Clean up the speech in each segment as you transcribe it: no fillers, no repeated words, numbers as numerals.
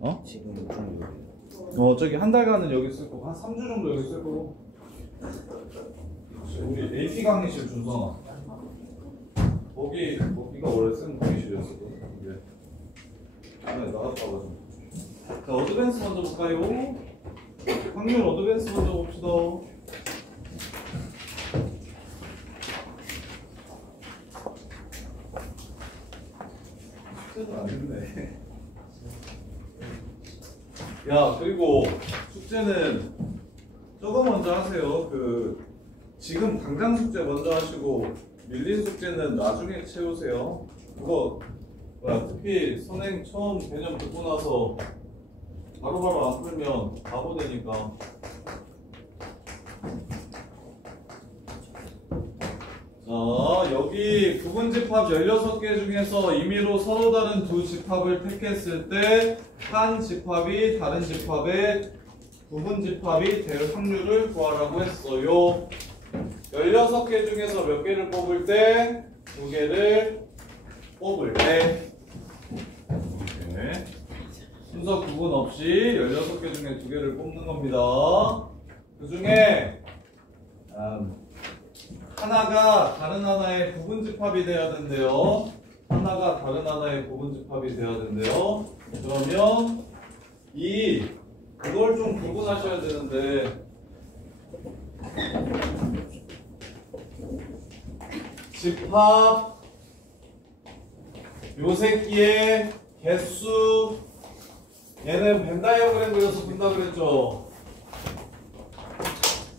어? 지금 중요해요. 저기 한 달간은 여기 있을 거고 한 3주 정도 여기 있을 거고. 우리 AP 강의실 준성아. 거기가 원래 쓴 강의실이었거든. 이게 안에 나갔다 와가지고. 자, 어드밴스 먼저 볼까요? 확률 어드밴스 먼저 봅시다. 숙제도 안 했네. 야, 그리고 숙제는 저거 먼저 하세요. 지금 당장 숙제 먼저 하시고 밀린 숙제는 나중에 채우세요. 그거 특히 선행 처음 개념 듣고 나서 바로바로 안 풀면 바보 되니까. 자, 여기 부분집합 16개 중에서 임의로 서로 다른 두 집합을 택했을 때 한 집합이 다른 집합의 부분집합이 될 확률을 구하라고 했어요. 16개 중에서 몇 개를 뽑을 때? 2개를 뽑을 때. 이렇게. 순서 구분 없이 16개 중에 2개를 뽑는 겁니다. 그 중에 하나가 다른 하나의 부분집합이 돼야 된대요. 하나가 다른 하나의 부분집합이 돼야 된대요. 그러면 그걸 좀 구분하셔야 되는데 집합 요 새끼의 개수 얘는 벤 다이어그램 그려서 본다 그랬죠.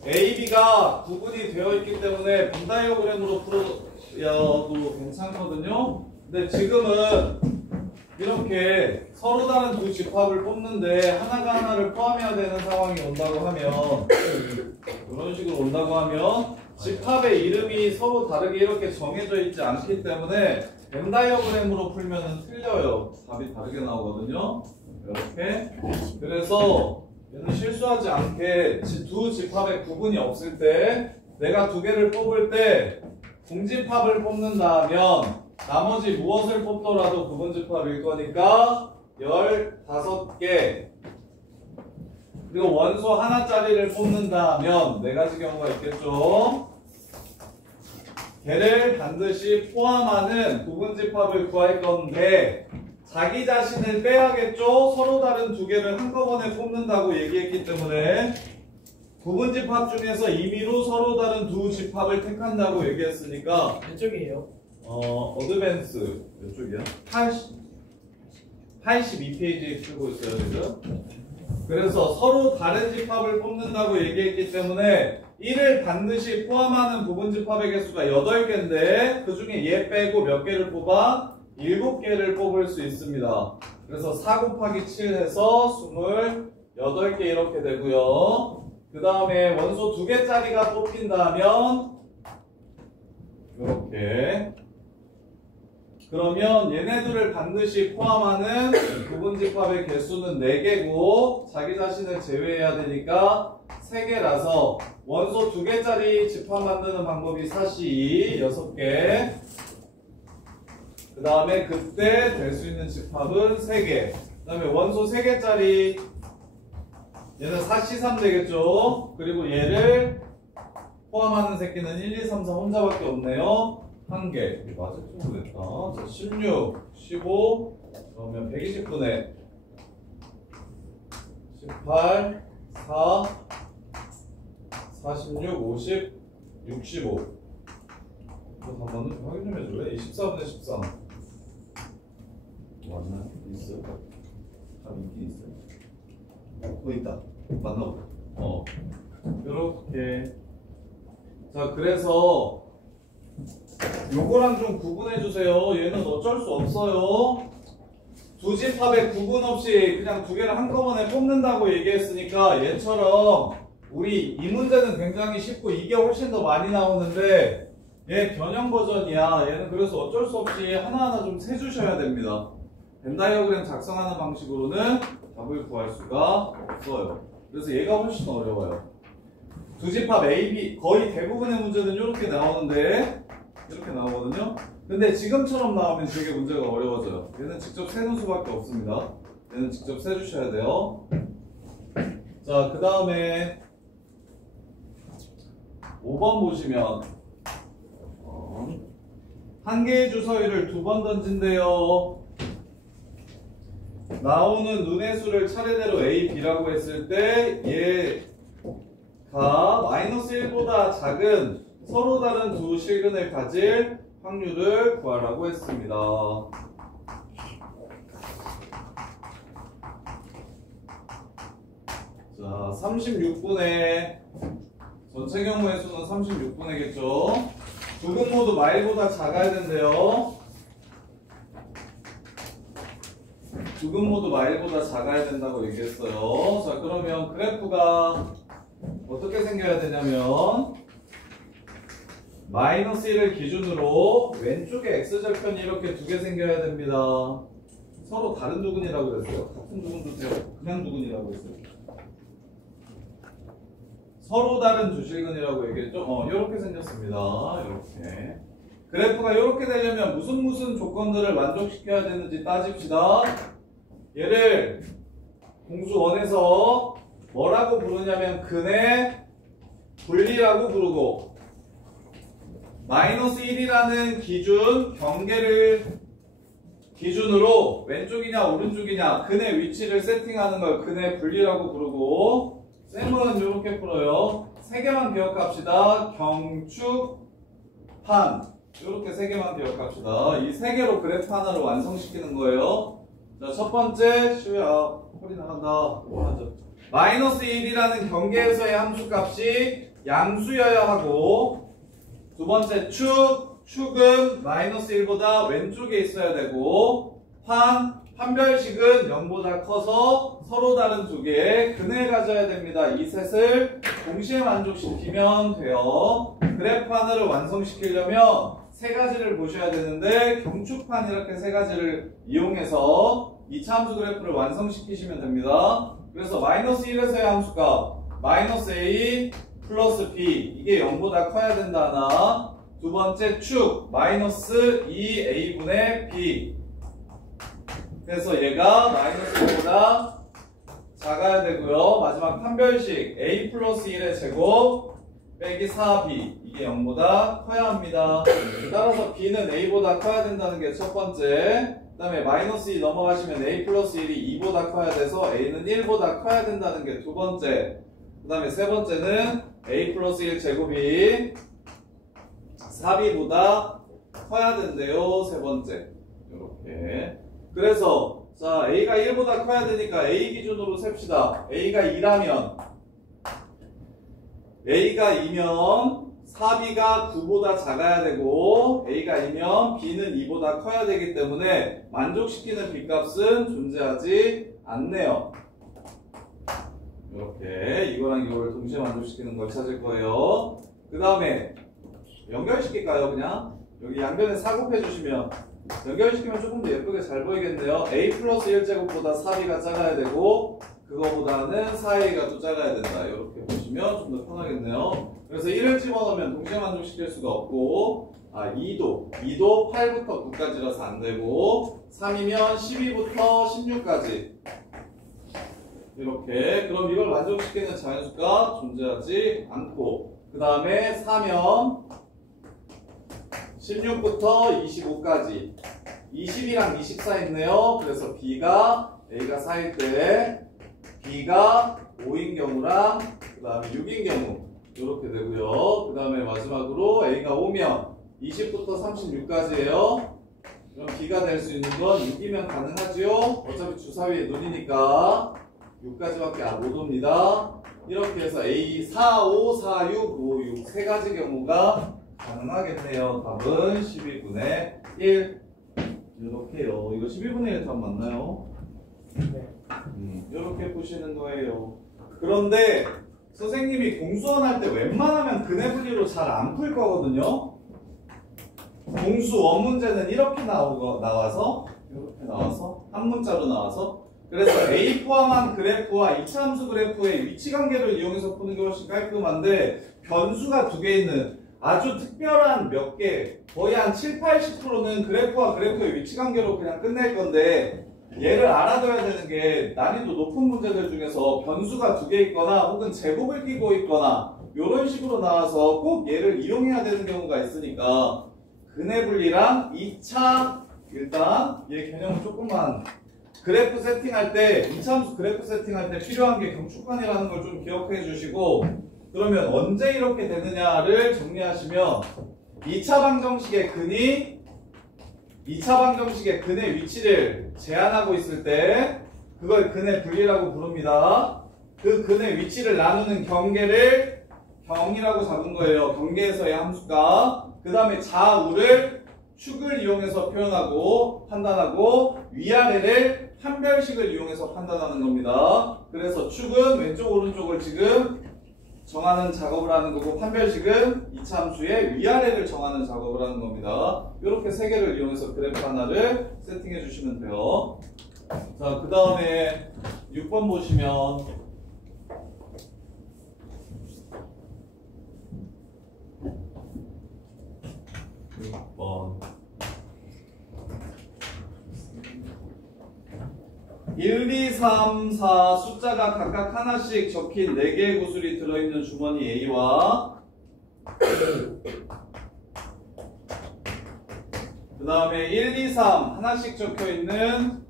A, B가 구분이 되어 있기 때문에 벤 다이어그램으로 풀어도 괜찮거든요. 근데 지금은 이렇게 서로 다른 두 집합을 뽑는데 하나가 하나를 포함해야 되는 상황이 온다고 하면 이런 식으로 온다고 하면 집합의 이름이 서로 다르게 이렇게 정해져 있지 않기 때문에 벤 다이어그램으로 풀면 틀려요. 답이 다르게 나오거든요. 이렇게. 그래서 얘는 실수하지 않게 두 집합의 구분이 없을 때 내가 2개를 뽑을 때 궁집합을 뽑는다면 나머지 무엇을 뽑더라도 부분집합일 거니까 15개. 그리고 원소 하나짜리를 뽑는다면 4가지 경우가 있겠죠. 걔를 반드시 포함하는 부분집합을 구할 건데 자기 자신을 빼야겠죠. 서로 다른 2개를 한꺼번에 뽑는다고 얘기했기 때문에 부분집합 중에서 임의로 서로 다른 두 집합을 택한다고 얘기했으니까 몇 쪽이에요? 어드밴스 몇 쪽이야? 82페이지에 쓰고 있어요 지금. 그래서 서로 다른 집합을 뽑는다고 얘기했기 때문에 이를 반드시 포함하는 부분집합의 개수가 8개인데 그 중에 얘 빼고 몇 개를 뽑아? 7개를 뽑을 수 있습니다. 그래서 4 곱하기 7 해서 28개 이렇게 되고요. 그 다음에 원소 2개짜리가 뽑힌다면 이렇게. 그러면 얘네들을 반드시 포함하는 부분집합의 개수는 4개고 자기 자신을 제외해야 되니까 3개라서 원소 2개짜리 집합 만드는 방법이 사시 6개. 그 다음에 그때 될 수 있는 집합은 3개. 그 다음에 원소 3개짜리 얘는 사시 3 되겠죠. 그리고 얘를 포함하는 새끼는 1, 2, 3, 4 혼자밖에 없네요. 1개. 이게 맞을 줄 모르겠다. 자, 16, 15, 그러면 120분의 18, 4, 46, 50, 65. 이거 한번 확인 좀 해줄래? 24분의 13. 맞나? 있어요? 답 있긴 있어요. 있다. 맞나 보다. 요렇게. 자, 그래서 요거랑 좀 구분해주세요. 얘는 어쩔 수 없어요. 두 집합에 구분 없이 그냥 2개를 한꺼번에 뽑는다고 얘기했으니까 얘처럼 우리 이 문제는 굉장히 쉽고 이게 훨씬 더 많이 나오는데 얘 변형 버전이야. 얘는 그래서 어쩔 수 없이 하나하나 좀 세주셔야 됩니다. 벤 다이어그램 작성하는 방식으로는 답을 구할 수가 없어요. 그래서 얘가 훨씬 어려워요. 두 집합 A, B 거의 대부분의 문제는 이렇게 나오는데 이렇게 나오거든요. 근데 지금처럼 나오면 되게 문제가 어려워져요. 얘는 직접 세는 수밖에 없습니다. 얘는 직접 세주셔야 돼요. 자, 그 다음에 5번 보시면 한 개의 주서위를 2번 던진대요. 나오는 눈의 수를 차례대로 A, B라고 했을 때 얘가 -1보다 작은 서로 다른 두 실근을 가질 확률을 구하라고 했습니다. 자, 36분의 전체 경우의 수는 36분의겠죠. 두 근 모두 마일보다 작아야 된대요. 두 근 모두 마일보다 작아야 된다고 얘기했어요. 자, 그러면 그래프가 어떻게 생겨야 되냐면 -1을 기준으로 왼쪽에 x절편이 이렇게 두 개 생겨야 됩니다. 서로 다른 두근이라고 그랬어요. 같은 두근도 돼요. 그냥 두근이라고 했어요. 서로 다른 주실근이라고 얘기했죠? 이렇게 생겼습니다. 이렇게. 그래프가 이렇게 되려면 무슨 조건들을 만족시켜야 되는지 따집시다. 얘를 공수 1에서 뭐라고 부르냐면 근의 분리라고 부르고 -1이라는 기준, 경계를 기준으로 왼쪽이냐 오른쪽이냐 근의 위치를 세팅하는 걸 근의 분리라고 부르고 쌤은 이렇게 풀어요. 세 개만 기억합시다. 경축, 판. 이렇게 세 개만 기억합시다. 이 세 개로 그래프 하나를 완성시키는 거예요. 자, 첫 번째, 슈야, 허리 나간다. -1이라는 경계에서의 함수값이 양수여야 하고, 두 번째, 축은 -1보다 왼쪽에 있어야 되고, 판별식은 0보다 커서 서로 다른 두 개의 근을 가져야 됩니다. 이 셋을 동시에 만족시키면 돼요. 그래프 하나를 완성시키려면 세 가지를 보셔야 되는데 경축판 이렇게 세 가지를 이용해서 2차 함수 그래프를 완성시키시면 됩니다. 그래서 -1에서의 함수값 -a 플러스 b 이게 0보다 커야 된다 하나. 두 번째 축 -2a분의 b 그래서 얘가 -1보다 작아야 되고요. 마지막 판별식 a 플러스 1의 제곱 빼기 4b 이게 0보다 커야 합니다. 따라서 b는 a보다 커야 된다는 게 첫 번째. 그 다음에 -2 넘어가시면 a 플러스 1이 2보다 커야 돼서 a는 1보다 커야 된다는 게 두 번째. 그 다음에 세 번째는 a 플러스 1 제곱이 4b보다 커야 된대요. 세 번째. 이렇게. 그래서 자 a가 1보다 커야 되니까 a 기준으로 셉시다. a가 2라면 a가 2면 4b가 9보다 작아야 되고 a가 2면 b는 2보다 커야 되기 때문에 만족시키는 b값은 존재하지 않네요. 이렇게 이거랑 이걸 동시에 만족시키는 걸 찾을 거예요. 그 다음에 연결시킬까요? 그냥 여기 양변에 4 곱해주시면 연결시키면 조금 더 예쁘게 잘 보이겠네요. a 플러스 1제곱보다 4b가 작아야 되고 그거보다는 4a가 또 작아야 된다. 이렇게 보시면 좀 더 편하겠네요. 그래서 1을 집어넣으면 동시에 만족시킬 수가 없고 2도 8부터 9까지라서 안 되고 3이면 12부터 16까지 이렇게. 그럼 이걸 만족시키는 자연수가 존재하지 않고 그 다음에 4면 16부터 25까지 20이랑 24 있네요. 그래서 B가 A가 4일 때 B가 5인 경우랑 그 다음에 6인 경우 이렇게 되고요. 그 다음에 마지막으로 A가 5면 20부터 36까지예요. 그럼 B가 될 수 있는 건 6이면 가능하지요. 어차피 주사위의 눈이니까 6까지밖에 못 옵니다. 이렇게 해서 A 4, 5, 4, 6, 5, 6 세 가지 경우가 가능하겠네요. 답은 12분의 1 이렇게요. 이거 12분의 1 답 맞나요? 네. 이렇게 푸시는 거예요. 그런데 선생님이 공수원 할 때 웬만하면 근의 분리로 잘 안 풀 거거든요. 공수원 문제는 이렇게 나와서 이렇게 나와서 한 문자로 나와서 그래서 A 포함한 그래프와 2차 함수 그래프의 위치관계를 이용해서 푸는 게 훨씬 깔끔한데 변수가 두 개 있는 아주 특별한 몇 개, 거의 한 7, 80%는 그래프와 그래프의 위치관계로 그냥 끝낼 건데 얘를 알아둬야 되는 게 난이도 높은 문제들 중에서 변수가 2개 있거나 혹은 제곱을 끼고 있거나 이런 식으로 나와서 꼭 얘를 이용해야 되는 경우가 있으니까 근해 분리랑 2차 일단 얘 개념을 조금만 그래프 세팅할 때 2차함수 그래프 세팅할 때 필요한 게 경축관이라는 걸 좀 기억해 주시고 그러면 언제 이렇게 되느냐를 정리하시면 2차 방정식의 근의 위치를 제한하고 있을 때 그걸 근의 분리라고 부릅니다. 그 근의 위치를 나누는 경계를 경이라고 잡은 거예요. 경계에서의 함수가. 그 다음에 좌우를 축을 이용해서 표현하고 판단하고 위아래를 판별식을 이용해서 판단하는 겁니다. 그래서 축은 왼쪽 오른쪽을 지금 정하는 작업을 하는 거고 판별식은 2차 함수의 위아래를 정하는 작업을 하는 겁니다. 이렇게 세 개를 이용해서 그래프 하나를 세팅해 주시면 돼요. 자, 그 다음에 6번 보시면 6번 1, 2, 3, 4 숫자가 각각 하나씩 적힌 4개의 구슬이 들어있는 주머니 A와 그 다음에 1, 2, 3 하나씩 적혀있는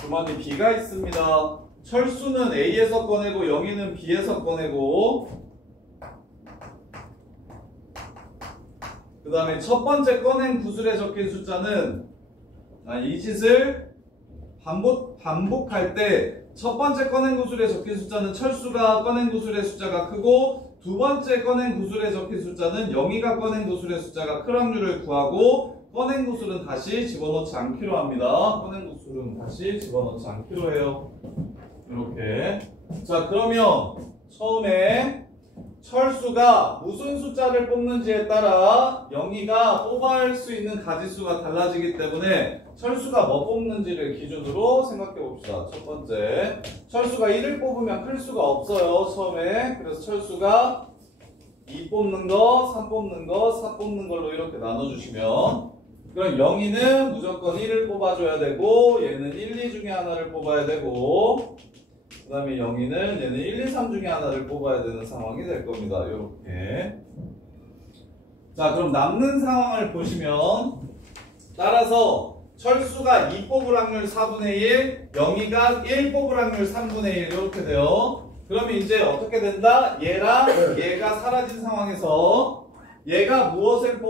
주머니 B가 있습니다. 철수는 A에서 꺼내고 영희는 B에서 꺼내고 그 다음에 첫 번째 꺼낸 구슬에 적힌 숫자는 이 짓을 반복할 때 첫 번째 꺼낸 구슬에 적힌 숫자는 철수가 꺼낸 구슬의 숫자가 크고 두 번째 꺼낸 구슬에 적힌 숫자는 영희가 꺼낸 구슬의 숫자가 큰 확률을 구하고 꺼낸 구슬은 다시 집어넣지 않기로 합니다. 꺼낸 구슬은 다시 집어넣지 않기로 해요. 이렇게. 자, 그러면 처음에 철수가 무슨 숫자를 뽑는지에 따라 영희가 뽑아할 수 있는 가지수가 달라지기 때문에 철수가 뭐 뽑는지를 기준으로 생각해 봅시다. 첫 번째, 철수가 1을 뽑으면 클 수가 없어요. 처음에. 그래서 철수가 2 뽑는 거, 3 뽑는 거, 4 뽑는 걸로 이렇게 나눠주시면 그럼 영희는 무조건 1을 뽑아줘야 되고 얘는 1, 2 중에 하나를 뽑아야 되고 그 다음에 영희는 얘는 1, 2, 3 중에 하나를 뽑아야 되는 상황이 될 겁니다. 이렇게. 자, 그럼 남는 상황을 보시면 따라서 철수가 2 뽑을 확률 4분의 1, 영희가 1 뽑을 확률 3분의 1 이렇게 돼요. 그러면 이제 어떻게 된다? 얘랑 얘가 사라진 상황에서 얘가 무엇을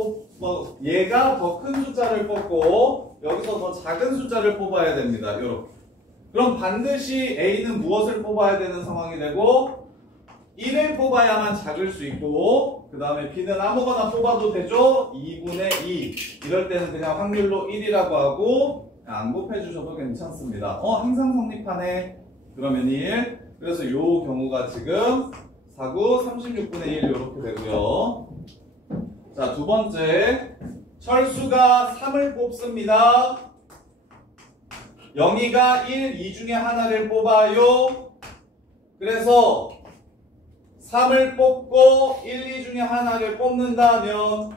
얘가 더 큰 숫자를 뽑고 여기서 더 작은 숫자를 뽑아야 됩니다. 이렇게. 그럼 반드시 A는 무엇을 뽑아야 되는 상황이 되고 1을 뽑아야만 작을 수 있고 그 다음에 B는 아무거나 뽑아도 되죠? 2분의 2 이럴 때는 그냥 확률로 1이라고 하고 안 곱해 주셔도 괜찮습니다. 항상 성립하네. 그러면 1. 그래서 이 경우가 지금 4구 36분의 1 이렇게 되고요. 자, 두 번째 철수가 3을 뽑습니다. 영희가 1, 2 중에 하나를 뽑아요. 그래서 3을 뽑고 1, 2 중에 하나를 뽑는다면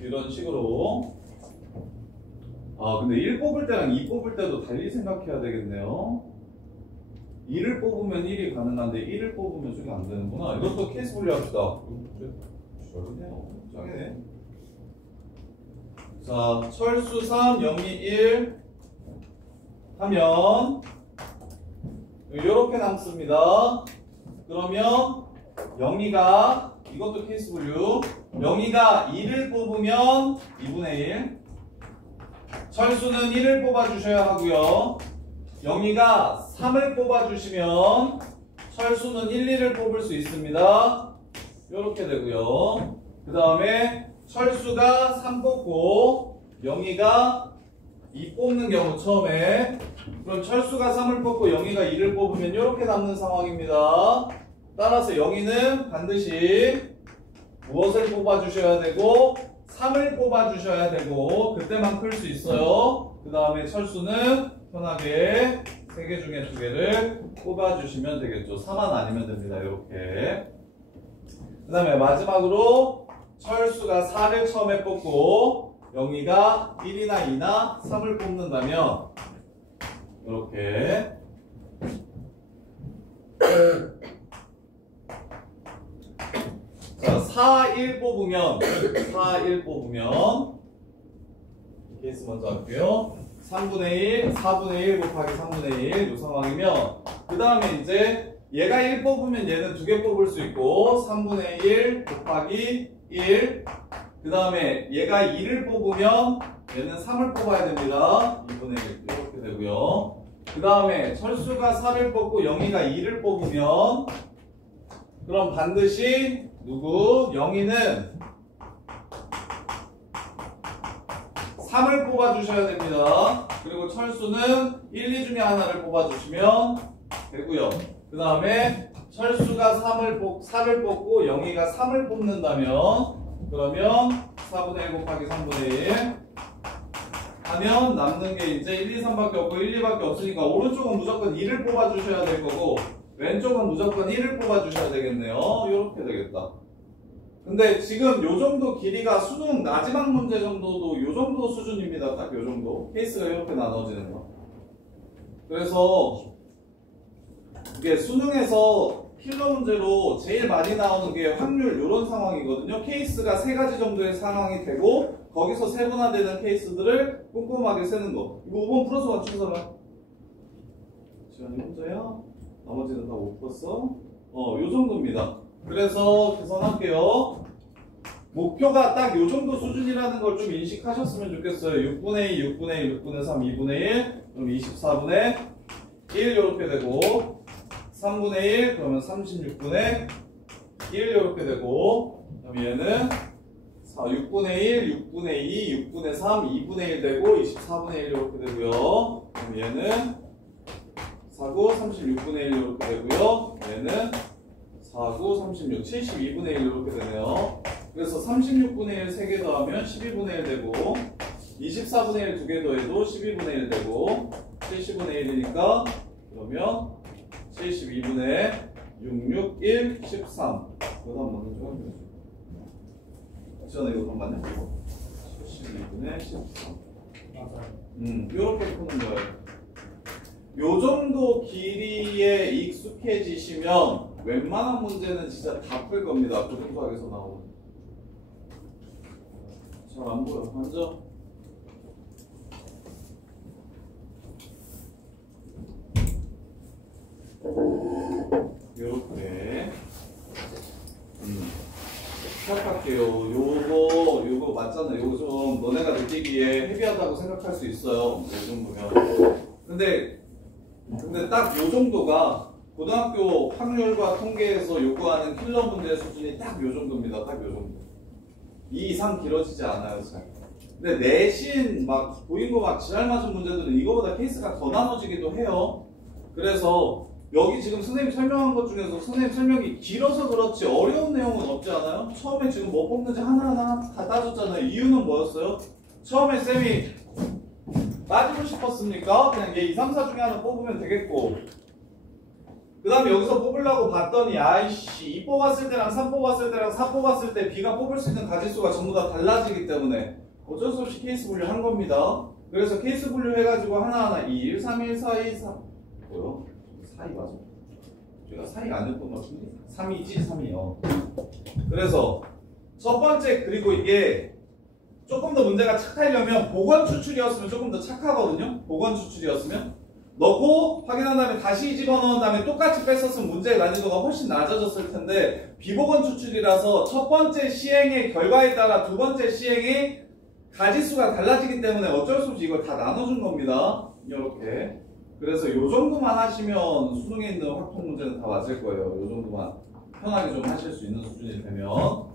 이런 식으로 근데 1 뽑을 때랑 2 뽑을 때도 달리 생각해야 되겠네요. 2를 뽑으면 1이 가능한데 1을 뽑으면 저게 안 되는구나. 이것도 케이스 분리합시다. 저러네요. 짱이네. 자, 철수 3, 영희 1 하면 이렇게 남습니다. 그러면 영희가 이것도 케이스 분류. 영희가 2를 뽑으면 2분의 1. 철수는 1을 뽑아주셔야 하고요. 영희가 3을 뽑아주시면 철수는 1, 2를 뽑을 수 있습니다. 이렇게 되고요. 그 다음에 철수가 3 뽑고 영희가 2 뽑는 경우 처음에 그럼 철수가 3을 뽑고 영희가 2를 뽑으면 이렇게 남는 상황입니다. 따라서 영희는 반드시 무엇을 뽑아주셔야 되고 3을 뽑아주셔야 되고 그때만 클 수 있어요. 그 다음에 철수는 편하게 3개 중에 2개를 뽑아주시면 되겠죠. 4만 아니면 됩니다. 이렇게. 그 다음에 마지막으로 철수가 4를 처음에 뽑고 영희가 1이나 2나 3을 뽑는다면 이렇게. 자, 4, 1 뽑으면 케이스 먼저 할게요. 3분의 1, 4분의 1 곱하기 3분의 1 이 상황이면 그 다음에 이제 얘가 1 뽑으면 얘는 2개 뽑을 수 있고 3분의 1 곱하기 1 그 다음에 얘가 2를 뽑으면 얘는 3을 뽑아야 됩니다. 2분의 1 이렇게 되고요. 그 다음에 철수가 4를 뽑고 영희가 2를 뽑으면 그럼 반드시 누구? 영희는 3을 뽑아주셔야 됩니다. 그리고 철수는 1, 2 중에 하나를 뽑아주시면 되고요. 그 다음에 철수가 4를 뽑고 영희가 3을 뽑는다면 그러면 4분의 1 곱하기 3분의 1 하면 남는 게 이제 1, 2, 3밖에 없고 1, 2밖에 없으니까 오른쪽은 무조건 2를 뽑아주셔야 될 거고 왼쪽은 무조건 1을 뽑아주셔야 되겠네요. 이렇게 되겠다. 근데 지금 요 정도 길이가 수능 마지막 문제 정도도 요 정도 수준입니다. 딱 요 정도. 케이스가 이렇게 나눠지는 거. 그래서 이게 수능에서 필러 문제로 제일 많이 나오는 게 확률 요런 상황이거든요. 케이스가 3가지 정도의 상황이 되고 거기서 세분화되는 케이스들을 꼼꼼하게 세는 거. 이거 5번 풀어서 맞춘 사람? 지원이 혼자야? 나머지는 다 못 풀었어? 요 정도입니다. 그래서 계산할게요. 목표가 딱 요 정도 수준이라는 걸 좀 인식하셨으면 좋겠어요. 6분의 2, 6분의 1, 6분의 3, 2분의 1, 그럼 24분의 1 이렇게 되고 3분의 1, 그러면 36분의 1 이렇게 되고 그럼 얘는 6분의 1, 6분의 2, 6분의 3, 2분의 1 되고 24분의 1 이렇게 되고요. 그럼 얘는 4구 36분의 1 이렇게 되고요. 얘는 4구 36, 72분의 1 이렇게 되네요. 그래서 36분의 1 3개 더하면 12분의 1 되고 24분의 1 2개 더해도 12분의 1 되고 70분의 1이니까 그러면 72분의 6, 6, 1, 13 이거 한번 해줘요. 지원아 이거 잠깐만요. 72분의 13 맞아요. 이렇게 푸는 거예요. 요 정도 길이에 익숙해지시면 웬만한 문제는 진짜 다 풀 겁니다. 고등수학에서 나오는. 잘 안 보여. 먼저. 요렇게. 시작할게요. 요거 맞잖아요. 요거 좀 너네가 느끼기에 헤비하다고 생각할 수 있어요. 이 정도면. 근데 딱 요 정도가 고등학교 확률과 통계에서 요구하는 킬러 문제 수준이 딱 요 정도입니다. 딱 요 정도. 이 이상 길어지지 않아요, 잘. 근데 내신 막 보인 거 막 지랄 맞은 문제들은 이거보다 케이스가 더 나눠지기도 해요. 그래서 여기 지금 선생님 설명한 것 중에서 선생님 설명이 길어서 그렇지 어려운 내용은 없지 않아요? 처음에 지금 뭐 뽑는지 하나하나 다 따졌잖아요. 이유는 뭐였어요? 처음에 쌤이 따지고 싶었습니까? 그냥 얘 2, 3, 4 중에 하나 뽑으면 되겠고 그 다음에 여기서 뽑으려고 봤더니 아이씨 2 뽑았을 때랑 3 뽑았을 때랑 4 뽑았을 때 B가 뽑을 수 있는 가지수가 전부 다 달라지기 때문에 어쩔 수 없이 케이스 분류 한 겁니다. 그래서 케이스 분류 해가지고 하나하나 2, 1, 3, 1, 4, 2, 3 뭐요? 4이 맞아? 제가 4이 아닐 것 같은데 3이지 3이요. 그래서 첫 번째 그리고 이게 조금 더 문제가 착하려면 복원 추출이었으면 조금 더 착하거든요. 복원 추출이었으면 넣고 확인한 다음에 다시 집어넣은 다음에 똑같이 뺐었으면 문제의 난이도가 훨씬 낮아졌을 텐데 비복원 추출이라서 첫 번째 시행의 결과에 따라 두 번째 시행의 가지수가 달라지기 때문에 어쩔 수 없이 이걸 다 나눠준 겁니다. 이렇게. 그래서 요 정도만 하시면 수능에 있는 확통 문제는 다 맞을 거예요. 요 정도만 편하게 좀 하실 수 있는 수준이 되면.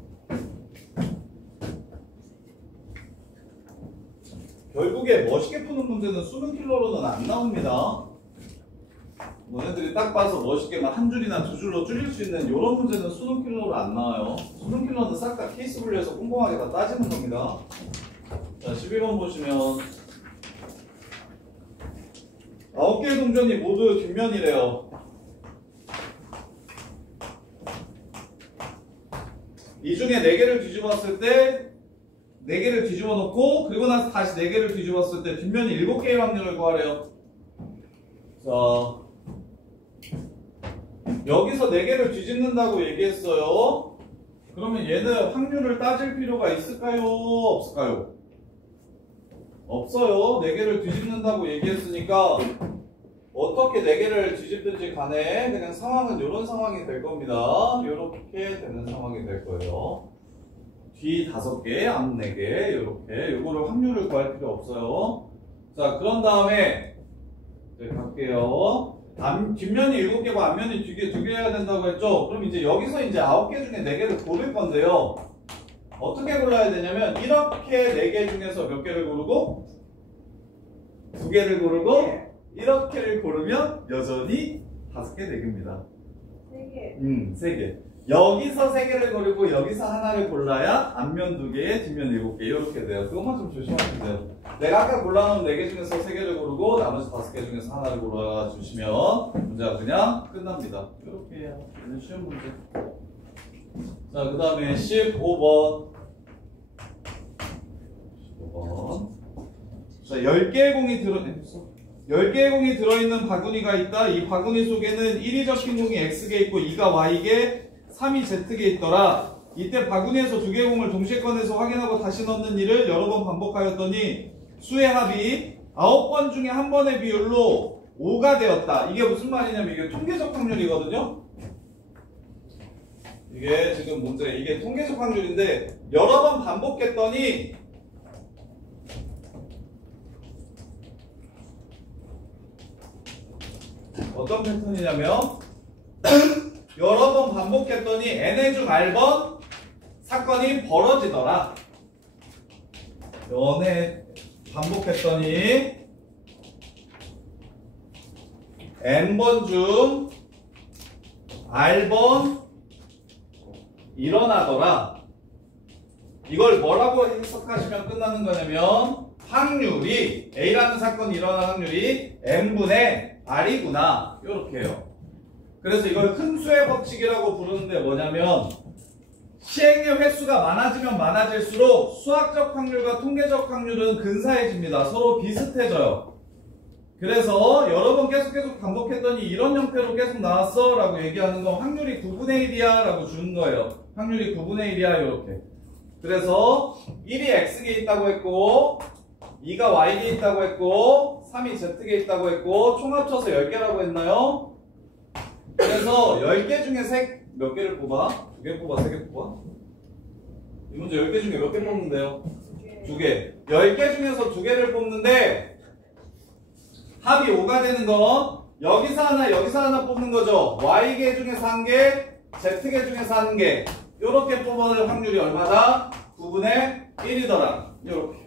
결국에 멋있게 푸는 문제는 수능 킬러로는 안 나옵니다. 너네들이 딱 봐서 멋있게 막 한 줄이나 두 줄로 줄일 수 있는 이런 문제는 수능 킬러로 안 나와요. 수능 킬러는 싹 다 케이스 분류해서 꼼꼼하게 다 따지는 겁니다. 자, 12번 보시면 9개의 동전이 모두 뒷면이래요. 이 중에 4개를 뒤집었을 때 4개를 뒤집어 놓고 그리고 나서 다시 4개를 뒤집었을 때 뒷면이 7개의 확률을 구하래요. 자, 여기서 4개를 뒤집는다고 얘기했어요. 그러면 얘는 확률을 따질 필요가 있을까요? 없을까요? 없어요. 4개를 뒤집는다고 얘기했으니까 어떻게 4개를 뒤집든지 간에 그냥 상황은 이런 상황이 될 겁니다. 이렇게 되는 상황이 될 거예요. 뒤 5개, 앞 4개 이렇게. 이거를 확률을 구할 필요 없어요. 자, 그런 다음에 갈게요. 뒷면이 7개고 앞면이 2개 해야 된다고 했죠? 그럼 이제 여기서 이제 9개 중에 4개를 고를 건데요. 어떻게 골라야 되냐면 이렇게 4개 중에서 몇 개를 고르고 2개를 고르고 이렇게를 고르면 여전히 5개, 4개입니다. 3개. 3개. 여기서 3개를 고르고 여기서 하나를 골라야 앞면 2개, 뒷면 7개 이렇게 돼요. 그것만 좀 조심하시면 돼요. 내가 아까 골라놓은 4개 중에서 3개를 고르고 나머지 5개 중에서 하나를 골라주시면 문제가 그냥 끝납니다. 이렇게 해요. 이건 쉬운 문제. 자, 그 다음에 15번. 자, 10개의 공이 10개의 공이 들어있는 바구니가 있다. 이 바구니 속에는 1이 적힌 공이 X개 있고 2가 Y개, 3이 Z개 있더라. 이때 바구니에서 2개의 공을 동시에 꺼내서 확인하고 다시 넣는 일을 여러 번 반복하였더니 수의 합이 9번 중에 한 번의 비율로 5가 되었다. 이게 무슨 말이냐면 이게 통계적 확률이거든요. 이게 지금 문제, 이게 통계적 확률인데 여러 번 반복했더니 어떤 패턴이냐면 여러 번 반복했더니 n회 중 r번 사건이 벌어지더라. 연애 반복했더니 n번 중 r번 일어나더라. 이걸 뭐라고 해석하시면 끝나는 거냐면 확률이 A라는 사건이 일어나는 확률이 n분의 r이구나. 이렇게 해요. 그래서 이걸 큰 수의 법칙이라고 부르는데 뭐냐면 시행의 횟수가 많아지면 많아질수록 수학적 확률과 통계적 확률은 근사해집니다. 서로 비슷해져요. 그래서 여러 번 계속 반복했더니 이런 형태로 계속 나왔어 라고 얘기하는 건 확률이 9분의 1이야 라고 주는 거예요. 확률이 9분의 1이야 이렇게. 그래서 1이 X개 있다고 했고 2가 Y개 있다고 했고 3이 Z개 있다고 했고 총 합쳐서 10개라고 했나요? 그래서 10개 중에 몇 개를 뽑아? 2개 뽑아? 3개 뽑아? 이 문제 10개 중에 몇 개 뽑는데요? 2개. 10개 중에서 2개를 뽑는데 합이 5가 되는 건 여기서 하나 뽑는 거죠. Y개 중에서 1개, Z개 중에서 1개. 요렇게 뽑을 확률이 얼마다? 9분의 1이더라. 요렇게.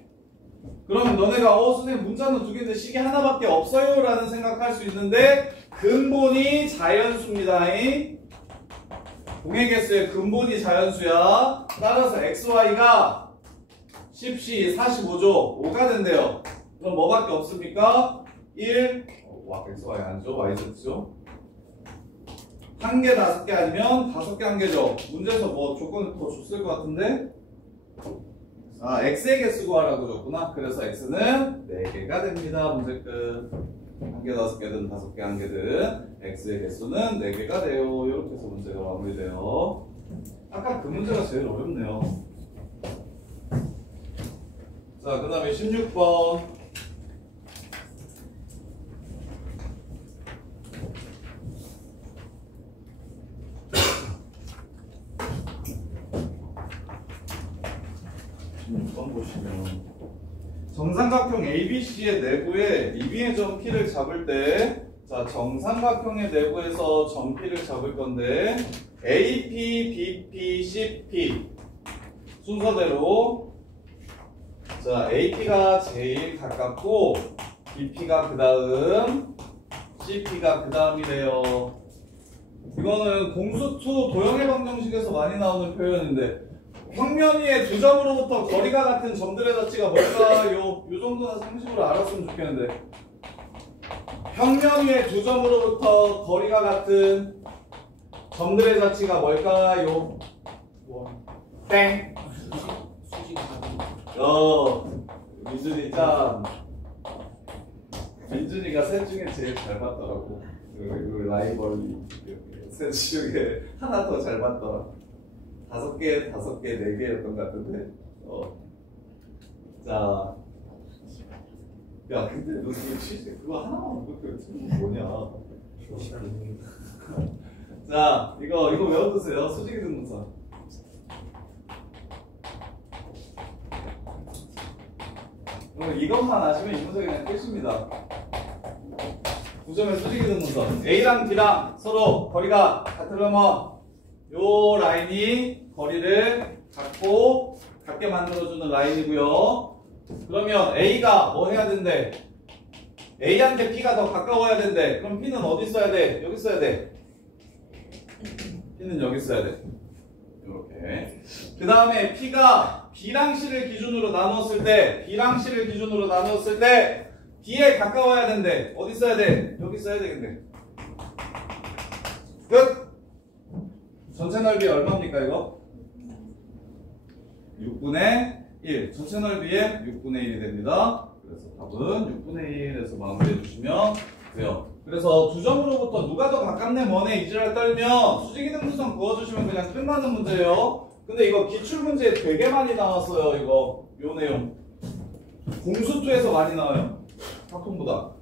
그러면 너네가 선생님 문자는 2개인데 식이 하나밖에 없어요 라는 생각할 수 있는데 근본이 자연수입니다. 공의 개수의 근본이 자연수야. 따라서 XY가 10C 45조 5가 된대요. 그럼 뭐밖에 없습니까? 1 XY 아니죠? YZ죠? 1개 5개 아니면 5개 1개죠. 문제에서 뭐 조건을 더 줬을 것 같은데 X의 개수 구하라고 줬구나. 그래서 X는 4개가 됩니다. 문제 끝. 1개 5개든 5개 1개든 X의 개수는 4개가 돼요. 이렇게 해서 문제가 마무리돼요. 아까 그 문제가 제일 어렵네요. 자, 그 다음에 16번. 보시면 정삼각형 ABC의 내부에 이빙의 점 P를 잡을 때 자, 정삼각형의 내부에서 점 P를 잡을 건데 AP, BP, CP 순서대로 자, AP가 제일 가깝고 BP가 그 다음 CP가 그 다음이래요. 이거는 공수2 도형의 방정식에서 많이 나오는 표현인데 평면 위에 두 점으로부터 거리가 같은 점들의 자치가 뭘까요? 요 정도는 상식으로 알았으면 좋겠는데 평면 위에 두 점으로부터 거리가 같은 점들의 자치가 뭘까요? 땡! 민준이 짱 민준이가 셋 중에 제일 잘 봤더라고. 그 라이벌이 셋 중에 하나 더 잘 봤더라. 5개, 4개였던 것 같은데. 자, 야, 근데 너 그거 하나만 못했지? 뭐냐? 자, 이거 외워두세요. 수직이 등분선. 이것만 아시면 이 문제 그냥 끝입니다. 9점의 수직이 등분선. A랑 B랑 서로 거리가 같으려면 요 라인이 거리를 같게 만들어주는 라인이고요. 그러면 A가 뭐 해야 된대? A한테 B가 더 가까워야 된대. 그럼 B는 어디 써야 돼? 여기 써야 돼. B는 여기 써야 돼. 이렇게. 그 다음에 P가 B랑 C를 기준으로 나누었을 때, B에 가까워야 된대. 어디 써야 돼? 여기 써야 되겠네. 끝! 전체 넓이 얼마입니까, 이거? 6분의 1. 전체 넓이의 6분의 1이 됩니다. 그래서 답은 6분의 1에서 마무리해 주시면 돼요. 그래서 두 점으로부터 누가 더 가깝네 뭐네 이지랄 떨면 수직이 등분선 그어주시면 그냥 끝나는 문제예요. 근데 이거 기출문제에 되게 많이 나왔어요. 요 내용 공수2에서 많이 나와요. 학통보다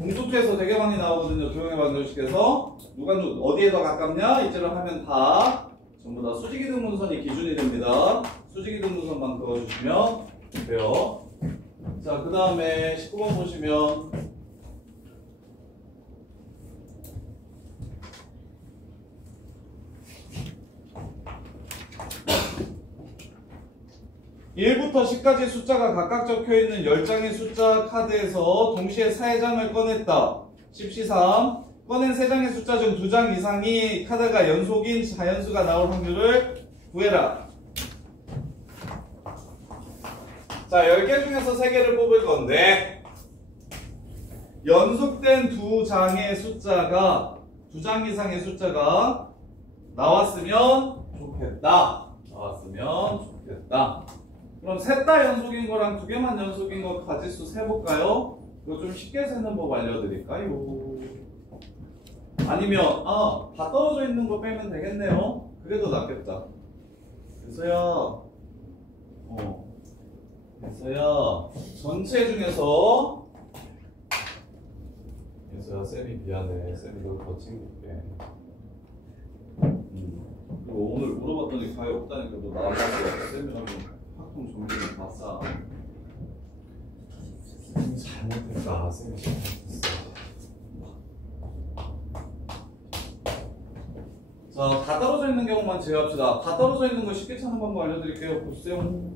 공수2에서 되게 많이 나오거든요. 조용히 방정식에서 누가 어디에 더 가깝냐 이지랄 하면 다 전부 다 수직이 등분선이 기준이 됩니다. 수직이 등분선만 그어주시면 돼요. 자, 그 다음에 19번 보시면 1부터 10까지 숫자가 각각 적혀있는 10장의 숫자 카드에서 동시에 4장을 꺼냈다. 10C3 꺼낸 3장의 숫자 중 2장 이상이 카드가 연속인 자연수가 나올 확률을 구해라. 자, 10개 중에서 3개를 뽑을 건데 연속된 2장의 숫자가 2장 이상의 숫자가 나왔으면 좋겠다. 그럼 셋 다 연속인 거랑 2개만 연속인 거 가지수 세볼까요? 이거 좀 쉽게 세는 법 알려드릴까요? 아니면 다 떨어져 있는 거 빼면 되겠네요. 그게 더 낫겠다. 그래서요 전체 중에서 쌤이 미안해. 쌤이 너 더 챙길게. 그리고 오늘 물어봤더니 가위 없다니까 너 나와서 쌤이랑 학통 정리를 다 싸. 쌤이 잘못했다. 쌤이 잘못했어. 자, 다 떨어져 있는 경우만 제외합시다. 다 떨어져 있는 거 쉽게 찾는 방법 알려드릴게요. 보세요.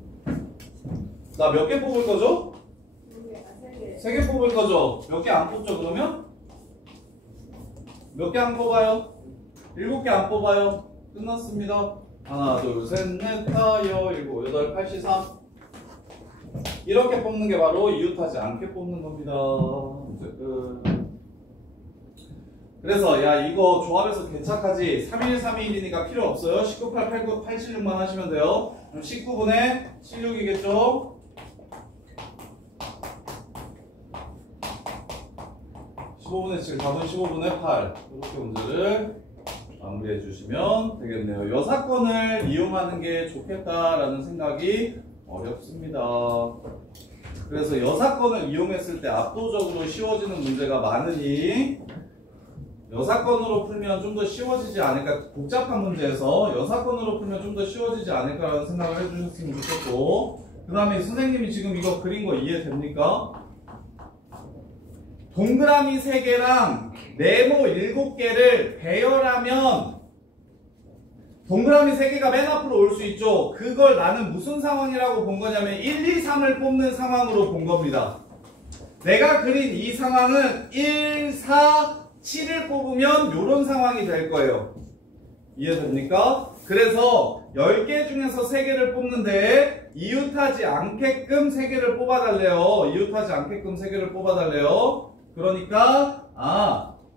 나 몇 개 뽑을 거죠? 3개 뽑을 거죠? 몇 개 안 뽑죠, 그러면? 몇 개 안 뽑아요? 7개 안 뽑아요? 끝났습니다. 하나, 둘, 셋, 넷, 다, 여, 일곱, 여덟, 8, 3. 이렇게 뽑는 게 바로 이웃하지 않게 뽑는 겁니다. 문제 끝. 그래서 야 이거 조합에서 개착하지 3일 3일이니까 필요 없어요. 19, 8, 89, 8, 76만 하시면 돼요. 그럼 19분의 16이겠죠? (15분의 7) 답은 15분의 8 이렇게 문제를 마무리해 주시면 되겠네요. 이 사건을 이용하는 게 좋겠다라는 생각이 어렵습니다. 그래서 이 사건을 이용했을 때 압도적으로 쉬워지는 문제가 많으니 여사건으로 풀면 좀 더 쉬워지지 않을까. 복잡한 문제에서 여사건으로 풀면 좀 더 쉬워지지 않을까라는 생각을 해주셨으면 좋겠고, 그 다음에 선생님이 지금 이거 그린 거 이해됩니까? 동그라미 3개랑 네모 7개를 배열하면 동그라미 3개가 맨 앞으로 올 수 있죠. 그걸 나는 무슨 상황이라고 본 거냐면 1, 2, 3을 뽑는 상황으로 본 겁니다. 내가 그린 이 상황은 1, 4, 7을 뽑으면 이런 상황이 될 거예요. 이해됩니까? 그래서 10개 중에서 3개를 뽑는데 이웃하지 않게끔 3개를 뽑아달래요. 이웃하지 않게끔 3개를 뽑아달래요. 그러니까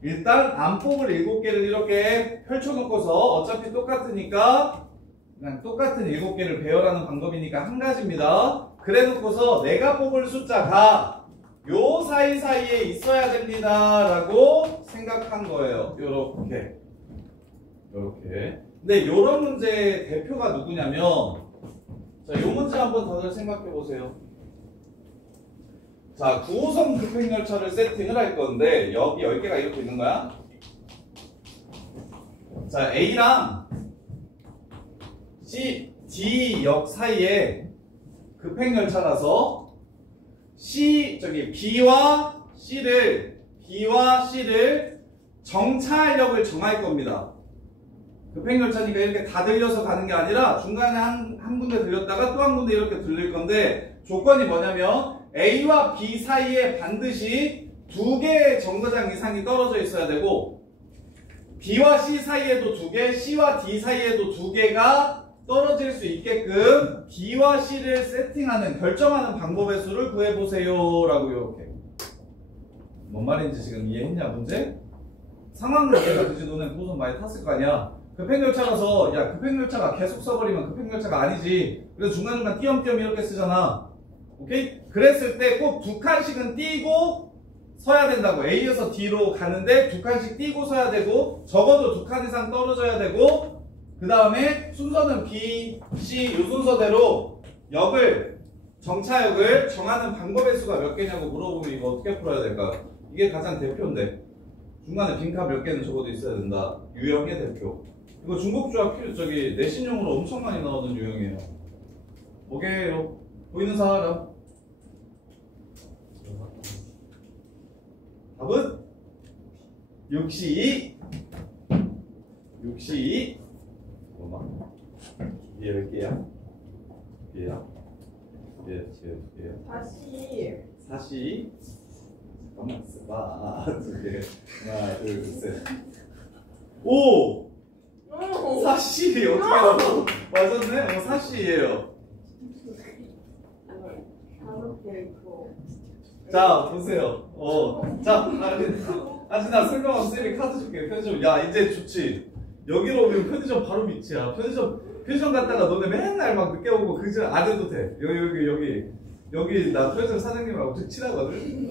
일단 안 뽑을 7개를 이렇게 펼쳐놓고서 어차피 똑같으니까 그냥 똑같은 7개를 배열하는 방법이니까 한 가지입니다. 그래 놓고서 내가 뽑을 숫자가 요 사이사이에 있어야 됩니다 라고 생각한 거예요. 요렇게 근데 요런 문제의 대표가 누구냐면 자, 요 문제 한번 다들 생각해 보세요. 자, 9호선 급행열차를 세팅을 할 건데 여기 10개가 이렇게 있는 거야. 자, A랑 D역 사이에 급행열차라서 B와 C를 정차역을 정할 겁니다. 급행열차니까 이렇게 다 들려서 가는 게 아니라 중간에 한 군데 들렸다가 또 한 군데 이렇게 들릴 건데 조건이 뭐냐면 A와 B 사이에 반드시 2개의 정거장 이상이 떨어져 있어야 되고 B와 C 사이에도 2개, C와 D 사이에도 2개가 떨어질 수 있게끔 B와 C를 세팅하는 결정하는 방법의 수를 구해보세요 라고 이렇게. 뭔 말인지 지금 이해했냐 문제? 상황을 이해가 되지. 너네 고선 많이 탔을 거 아니야. 급행열차라서 야 급행열차가 계속 써버리면 급행열차가 아니지. 그래서 중간중간 띄엄띄엄 이렇게 쓰잖아. 오케이? 그랬을 때 꼭 2칸씩은 띄고 서야 된다고. A에서 D로 가는데 2칸씩 띄고 서야 되고 적어도 2칸 이상 떨어져야 되고 그 다음에 순서는 B, C 요 순서대로 정차역을 정하는 방법의 수가 몇 개냐고 물어보면 이거 어떻게 풀어야 될까? 이게 가장 대표인데 중간에 빈칸 몇 개는 적어도 있어야 된다. 유형의 대표. 이거 중복주합 내신용으로 엄청 많이 나오는 유형이에요. 뭐게요? 보이는 사람? 답은 62. 잠깐만. 이게 몇 개야? 얘야? 얘 두 개야? 사시. 잠깐만 있어봐. 2개. 하나, 둘, 셋. 오! 사시 어떻게 알아? 맞았네? 사시예요. 자, 보세요. 자, 아진아 설명하면 쌤이 카드 줄게. 편의점. 야, 이제 좋지. 여기로 오면 편의점 바로 밑이야. 편의점 갔다가 너네 맨날 막 늦게 오고 그저 안 해도 돼. 여기 나 편의점 사장님이랑 엄청 친하거든.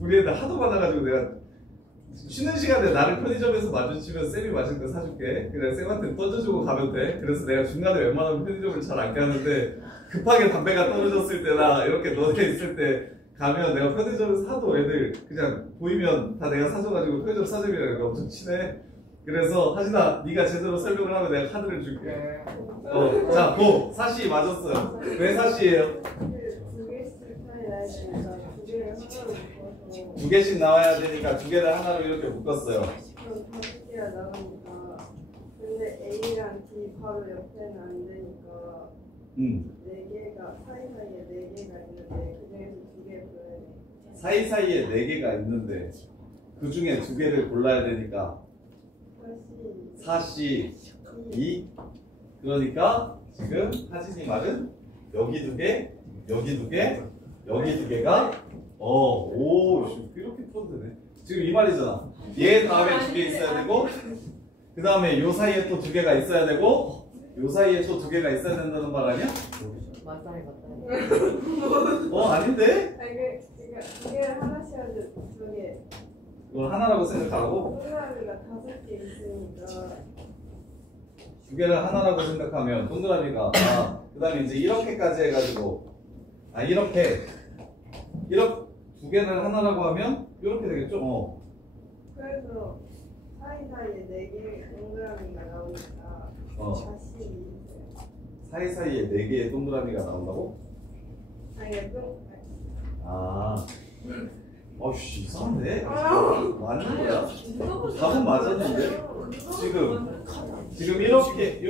우리 애들 하도 많아가지고 내가 쉬는 시간에 나를 편의점에서 마주치면 쌤이 맛있는 거 사줄게. 그래 쌤한테 던져주고 가면 돼. 그래서 내가 중간에 웬만하면 편의점을 잘 안 가는데 급하게 담배가 떨어졌을 때나 이렇게 너네 있을 때 가면 내가 편의점에서 하도 애들 그냥 보이면 다 내가 사줘가지고 편의점 사장님이랑 엄청 친해. 그래서 하진아 네가 제대로 설명을 하면 내가 카드를 줄게. 자, 사시 맞았어요. 왜 사시예요? 2개씩 나와야 되니까 2개를 하나로 이렇게 묶었어요. 그럼 5개가 나가니까. 근데 A랑 D 바로 옆에는 안 되니까 4개가 사이사이에 4개가 있는데 그 중에서 2개 골라야 돼. 사이사이에 4개가 있는데 그 중에 2개를 골라야 되니까 사시 2. 그러니까 지금 하진이 말은 여기 2개, 여기 2개, 여기 2개가 이렇게 풀어도 되네. 지금 이 말이잖아. 얘 다음에 2개 있어야 되고 그 다음에 요 사이에 또 2개가 있어야 되고 요 사이에 또 2개가 있어야 된다는 말 아니야? 맞다니. 아닌데? 그러니까 2개를 하나씩 하는데 2개. 이걸 하나라고 생각하고 동그라미가 5개 있으니까 2개를 하나라고 생각하면 동그라미가 그 다음에 이제 이렇게까지 해가지고 이렇게 2개를 하나라고 하면 이렇게 되겠죠? 그래서 사이사이에 4개의 동그라미가 나오니까 다시 있어요. 사이사이에 4개의 동그라미가 나온다고? 이상한데? 맞는 거야? 답은 맞았는데? 지금 이렇게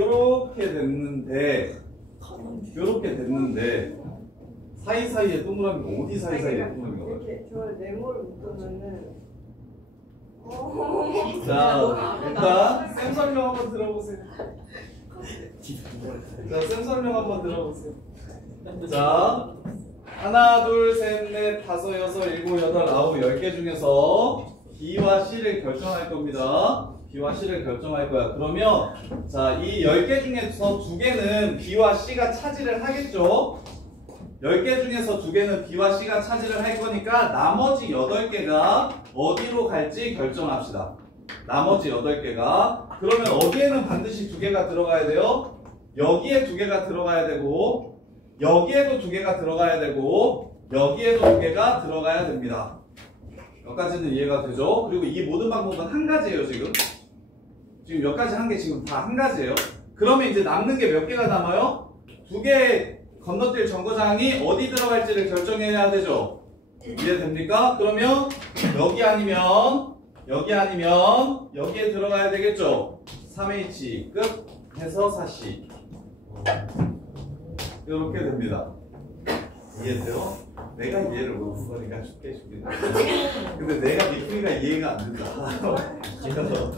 됐는데 사이사이에 동그라미가 어디 사이사이에 동그라미가 나와? 이렇게 저를 네모를 묶으면은 자, 일단 쌤 설명 한번 들어보세요. 자, 하나, 둘, 셋, 넷, 다섯, 여섯, 일곱, 여덟, 아홉, 10개 중에서 B와 C를 결정할 겁니다. B와 C를 결정할 거야. 그러면 자, 이 10개 중에서 2개는 B와 C가 차지를 하겠죠? 10개 중에서 2개는 B와 C가 차지를 할 거니까 나머지 8개가 어디로 갈지 결정합시다. 나머지 8개가. 그러면 어디에는 반드시 2개가 들어가야 돼요? 여기에 2개가 들어가야 되고, 여기에도 2개가 들어가야 되고, 여기에도 2개가 들어가야 됩니다. 여기까지는 이해가 되죠? 그리고 이 모든 방법은 한 가지예요, 지금. 지금 여기까지 한 게 지금 다 한 가지예요. 그러면 이제 남는 게 몇 개가 남아요? 2개 건너뛸 정거장이 어디 들어갈지를 결정해야 되죠. 이해됩니까? 그러면 여기 아니면 여기에 들어가야 되겠죠. 3H 끝 해서 4C 이렇게 됩니다. 이해돼요? 내가 이해를 못한 거니까 쉽게 쉽게. 근데 내가 미프리가 이해가 안 된다.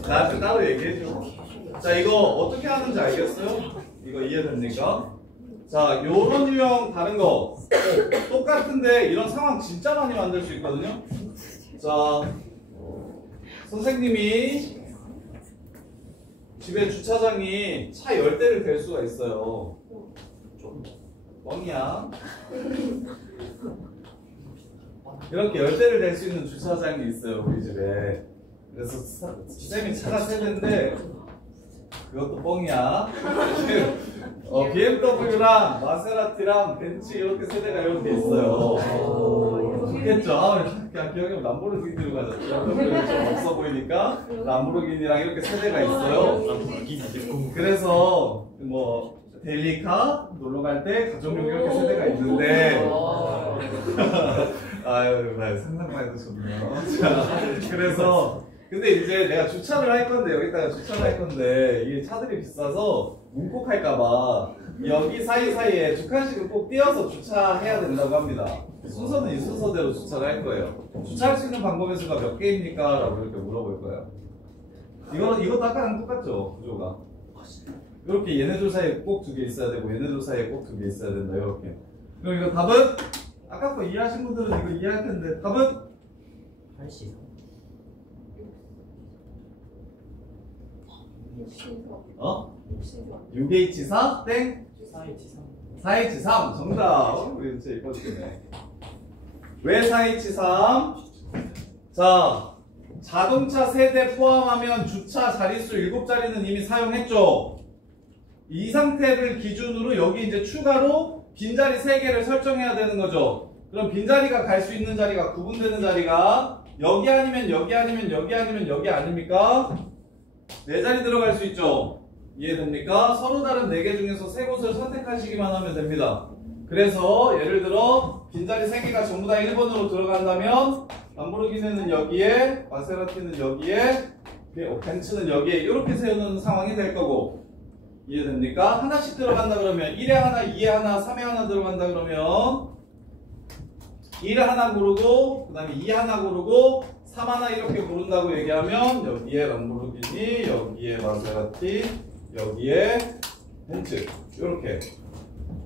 나한테 따로 얘기해줘. 자, 이거 어떻게 하는지 알겠어요? 이거 이해됩니까? 자, 요런 유형 다른 거 똑같은데 이런 상황 진짜 많이 만들 수 있거든요. 자, 선생님이 집에 주차장이 차 10대를 댈 수가 있어요. 좀 뻥이야. 이렇게 10대를 댈 수 있는 주차장이 있어요, 우리 집에. 그래서 쌤이 차가 3대인데 그것도 뻥이야. BMW랑 마세라티랑 벤츠 이렇게 세대가 이렇게 있어요. 좋겠죠? 그냥 기억해보면 람보르기니로 가자. BMW 좀 없어 보이니까 람보르기니랑 이렇게 세대가 있어요. 그래서 뭐 데일리카 놀러 갈 때 가족용 이렇게 세대가 있는데 아유 상상만 해도 좋네요. 자, 그래서 근데 이제 내가 주차를 할 건데 여기다가 주차를 할 건데 이게 차들이 비싸서 문콕할까봐 여기 사이사이에 두 칸씩을 꼭 띄어서 주차해야 된다고 합니다. 순서는 이 순서대로 주차를 할 거예요. 주차할 수 있는 방법의 수가 몇 개입니까? 라고 이렇게 물어볼 거예요. 이것도 아까랑 똑같죠, 구조가. 이렇게 얘네들 사이에 꼭 2개 있어야 되고 얘네들 사이에 꼭 2개 있어야 된다, 이렇게. 그럼 이거 답은? 아까 거 이해하신 분들은 이거 이해할 텐데 답은? 80. 6H4 땡? 4H3. 4H3 정답. 우리 진짜 이뻐지네. 왜 4H3? 자, 자동차 세대 포함하면 주차 자릿수 7자리는 이미 사용했죠. 이 상태를 기준으로 여기 이제 추가로 빈자리 3개를 설정해야 되는 거죠. 그럼 빈자리가 갈 수 있는 자리가 구분되는 자리가 여기 아니면 여기 아니면 여기 아니면 여기 아닙니까? 4자리 들어갈 수 있죠. 이해됩니까? 서로 다른 4개 중에서 3곳을 선택하시기만 하면 됩니다. 그래서 예를 들어 빈자리 3개가 전부 다 1번으로 들어간다면 람보르기니는 여기에, 마세라티는 여기에, 벤츠는 여기에 이렇게 세우는 상황이 될 거고. 이해됩니까? 하나씩 들어간다 그러면 1에 하나, 2에 하나, 3에 하나 들어간다 그러면 1에 하나 고르고 그 다음에 2에 하나 고르고 3 하나 이렇게 고른다고 얘기하면 여기에 람보르기니, 여기에 마세라티, 여기에 벤츠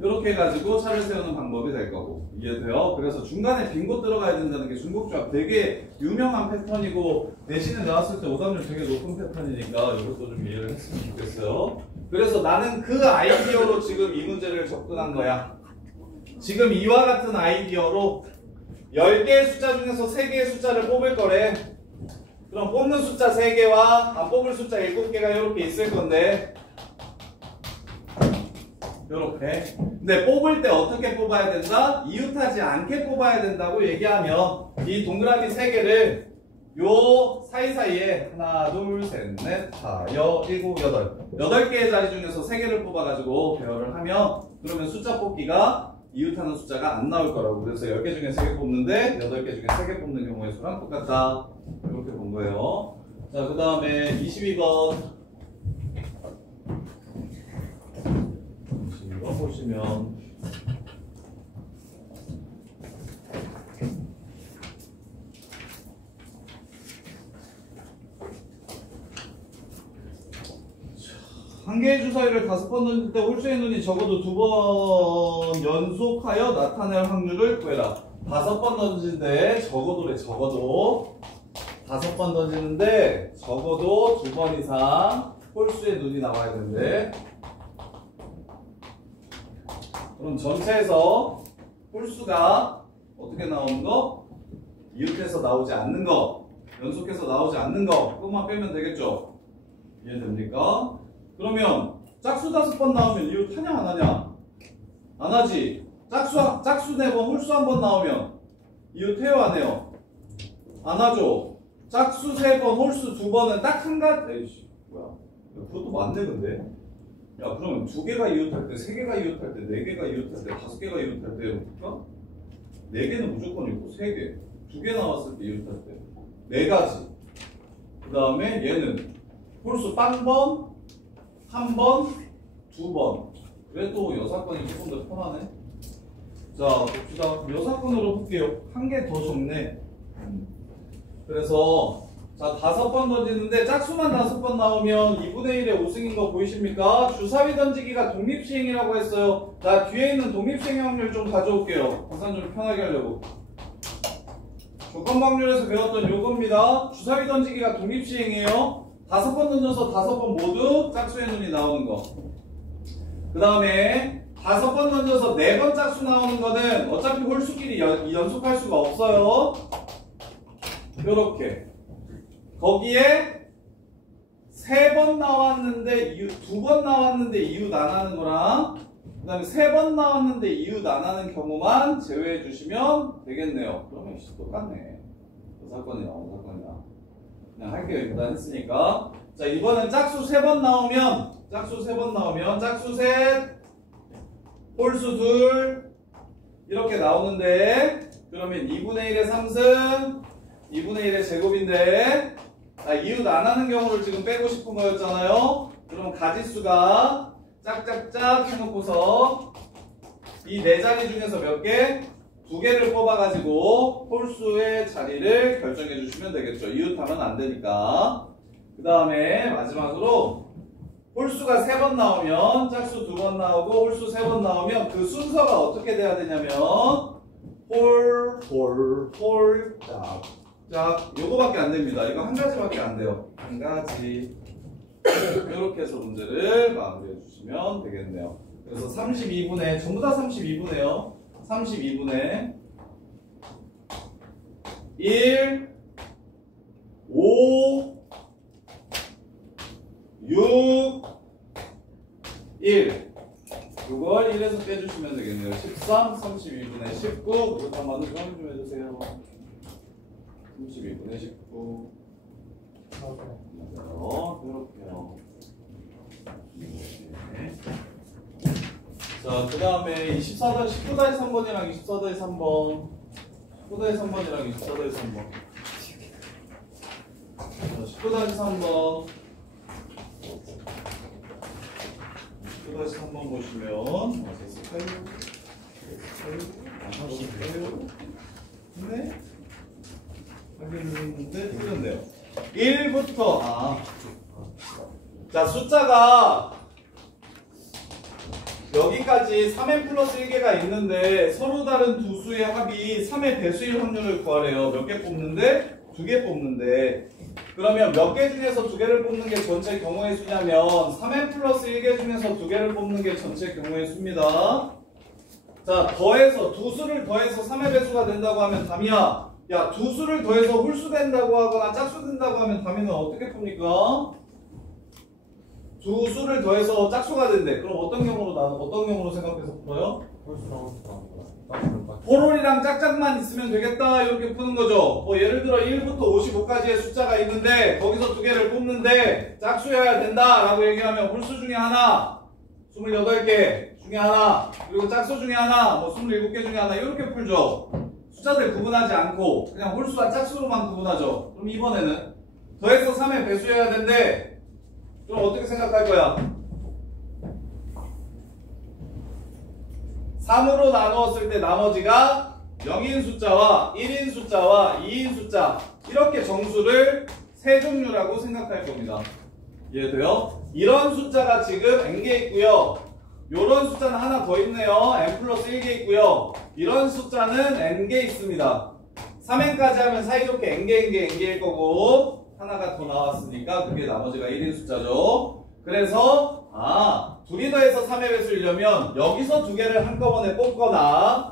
이렇게 해가지고 차를 세우는 방법이 될 거고. 이해돼요? 그래서 중간에 빈 곳 들어가야 된다는 게 중복조합 되게 유명한 패턴이고 내신에 나왔을 때 오답률 되게 높은 패턴이니까 이것도 좀 이해를 했으면 좋겠어요. 그래서 나는 그 아이디어로 지금 이 문제를 접근한 거야. 지금 이와 같은 아이디어로 10개의 숫자 중에서 3개의 숫자를 뽑을 거래. 그럼 뽑는 숫자 3개와 안 뽑을 숫자 7개가 이렇게 있을 건데 이렇게. 근데 뽑을 때 어떻게 뽑아야 된다? 이웃하지 않게 뽑아야 된다고 얘기하면 이 동그라미 3개를 요 사이사이에 하나, 둘, 셋, 넷, 다, 여, 일곱, 여덟 8개의 자리 중에서 3개를 뽑아가지고 배열을 하면 그러면 숫자 뽑기가 이웃하는 숫자가 안 나올 거라고. 그래서 10개 중에 3개 뽑는데 8개 중에 3개 뽑는 경우의 수랑 똑같다. 이렇게 본 거예요. 자, 그 다음에 22번 보시면 한 개의 주사위를 5번 던질 때 홀수의 눈이 적어도 2번 연속하여 나타낼 확률을 구해라. 5번 던지는데 적어도래. 적어도 5번 던지는데 적어도 2번 이상 홀수의 눈이 나와야 되는데 그럼 전체에서 홀수가 어떻게 나오는 거? 이웃해서 나오지 않는 거, 연속해서 나오지 않는 거, 그것만 빼면 되겠죠? 이해됩니까? 그러면 짝수 5번 나오면 이웃하냐 안 하냐? 안 하지. 짝수 4번, 홀수 1번 나오면 이웃해요 안 해요? 안 하죠. 짝수 3번, 홀수 2번은 딱 한 가지. 에이씨, 뭐야? 야, 그것도 맞네 근데. 야, 그러면 2개가 이웃할 때, 3개가 이웃할 때, 4개가 이웃할 때, 5개가 이웃할 때 볼까? 4개는 무조건 있고 3개, 2개 나왔을 때 이웃할 때 4가지. 그 다음에 얘는 홀수 빵번, 1번, 2번. 그래도 여사건이 조금 더 편하네. 자, 봅시다. 여사건으로 볼게요. 한 개 더 적네. 그래서 자, 5번 던지는데 짝수만 5번 나오면 2분의 1의 5승인 거 보이십니까? 주사위 던지기가 독립시행이라고 했어요. 자, 뒤에 있는 독립시행 확률 좀 가져올게요. 계산 좀 편하게 하려고. 조건방률에서 배웠던 요겁니다. 주사위 던지기가 독립시행이에요. 5번 던져서 5번 모두 짝수의 눈이 나오는 거. 그 다음에 5번 던져서 4번 짝수 나오는 거는 어차피 홀수끼리 연속할 수가 없어요. 요렇게. 거기에 3번 나왔는데 2번 나왔는데 이웃 안 하는 거랑 그 다음에 3번 나왔는데 이웃 안 하는 경우만 제외해 주시면 되겠네요. 그러면 똑같네. 그 사건이나 그 사건이나 그냥 할게요. 일단 했으니까. 자, 이번엔 짝수 3번 나오면 짝수 셋, 홀수 둘 이렇게 나오는데 그러면 2분의 1의 3승 2분의 1의 제곱인데 이웃 안 하는 경우를 지금 빼고 싶은 거였잖아요. 그럼 가지수가 짝짝짝 해놓고서 이 4자리 중에서 몇 개? 2개를 뽑아가지고 홀수의 자리를 결정해 주시면 되겠죠. 이웃하면 안 되니까. 그 다음에 마지막으로 홀수가 3번 나오면 짝수 2번 나오고 홀수 3번 나오면 그 순서가 어떻게 돼야 되냐면 홀, 짝. 요거밖에 안 됩니다. 이거 한 가지밖에 안 돼요. 한 가지. 이렇게 해서 문제를 마무리해 주시면 되겠네요. 그래서 32분의, 전부 다 32분이에요. 32분의 1, 5, 6, 1. 이걸 1에서 빼주시면 되겠네요. 13, 32분의 19. 그것 한번 확인 좀 해주세요. 32분의 19. 맞아요. 이렇게요. 자, 그 다음에 19-3번이랑 24-3번. 19-3번이랑 24-3번. 19-3번. 19-3번 보시면 됐을까요? 네? 확인했는데 틀렸네요. 1부터 자, 숫자가 여기까지 3n 플러스 1개가 있는데 서로 다른 두 수의 합이 3의 배수일 확률을 구하래요. 몇 개 뽑는데? 2개 뽑는데. 그러면 몇 개 중에서 2개를 뽑는 게 전체 경우의 수냐면 3n 플러스 1개 중에서 2개를 뽑는 게 전체 경우의 수입니다. 자, 더해서 두 수를 더해서 3의 배수가 된다고 하면 답이야. 야, 두 수를 더해서 홀수 된다고 하거나 짝수 된다고 하면 답이는 어떻게 풉니까? 두 수를 더해서 짝수가 된대. 그럼 어떤 경우로 생각해서 풀어요? 홀홀이랑 짝짝만 있으면 되겠다 이렇게 푸는 거죠. 예를 들어 1부터 55까지의 숫자가 있는데 거기서 2개를 뽑는데 짝수여야 된다 라고 얘기하면 홀수 중에 하나 28개 중에 하나 그리고 짝수 중에 하나 27개 중에 하나 이렇게 풀죠. 숫자들 구분하지 않고 그냥 홀수와 짝수로만 구분하죠. 그럼 이번에는 더해서 3의 배수여야 된대. 그럼 어떻게 생각할 거야? 3으로 나누었을 때 나머지가 0인 숫자와 1인 숫자와 2인 숫자 이렇게 정수를 세 종류라고 생각할 겁니다. 이해돼요? 이런 숫자가 지금 n개 있고요. 이런 숫자는 하나 더 있네요. n 플러스 1개 있고요. 이런 숫자는 n개 있습니다. 3n까지 하면 사이좋게 n개일 거고 하나가 더 나왔으니까 그게 나머지가 1인 숫자죠. 그래서 둘이 더해서 3의 배수이려면 여기서 2개를 한꺼번에 뽑거나